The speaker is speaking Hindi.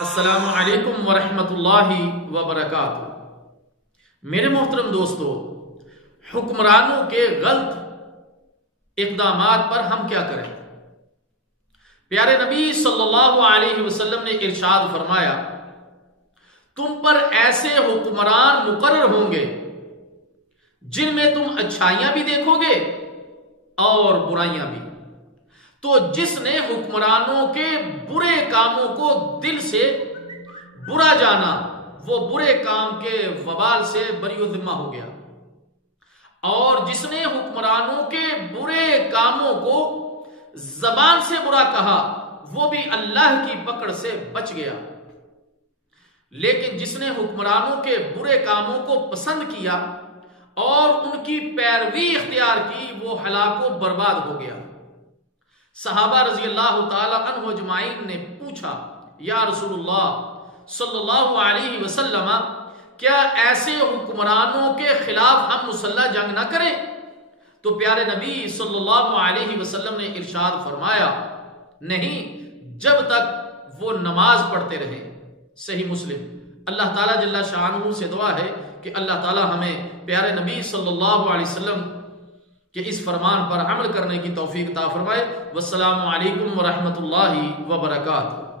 अस्सलामु अलैकुम वरहमतुल्लाहि वबरकातुहू। मेरे मोहतरम दोस्तों, हुक्मरानों के गलत इकदामात पर हम क्या करें? प्यारे नबी सल्लल्लाहु अलैहि वसल्लम ने इरशाद फरमाया, तुम पर ऐसे हुक्मरान मुकर्रर होंगे जिनमें तुम अच्छाइयां भी देखोगे और बुराइयां भी। तो जिसने हुक्मरानों के बुरे कामों को दिल से बुरा जाना, वो बुरे काम के वबाल से बरीउज़िम्मा हो गया, और जिसने हुक्मरानों के बुरे कामों को जबान से बुरा कहा, वो भी अल्लाह की पकड़ से बच गया। लेकिन जिसने हुक्मरानों के बुरे कामों को पसंद किया और उनकी पैरवी इख्तियार की, वो हलाक व बर्बाद हो गया। सहाबा रजी अल्लाह ताला अन्हु अजमाइन ने पूछा, या रसूलुल्लाह सल्लल्लाहु अलैहि वसल्लम, क्या ऐसे हुक्मरानों के खिलाफ हम मुसल्ला जंग न करें? तो प्यारे नबी सल्लल्लाहु अलैहि वसल्लम ने इरशाद फरमाया, नहीं, जब तक वो नमाज पढ़ते रहे। सही मुस्लिम। अल्लाह ताला जल्ला शाअनहू से दुआ है कि अल्लाह ताला हमें प्यारे नबी सल्लल्लाहु अलैहि वसल्लम कि इस फरमान पर अमल करने की तौफीक अता फरमाए। वस्सलामु अलैकुम वरहमतुल्लाहि वबरकातुहू।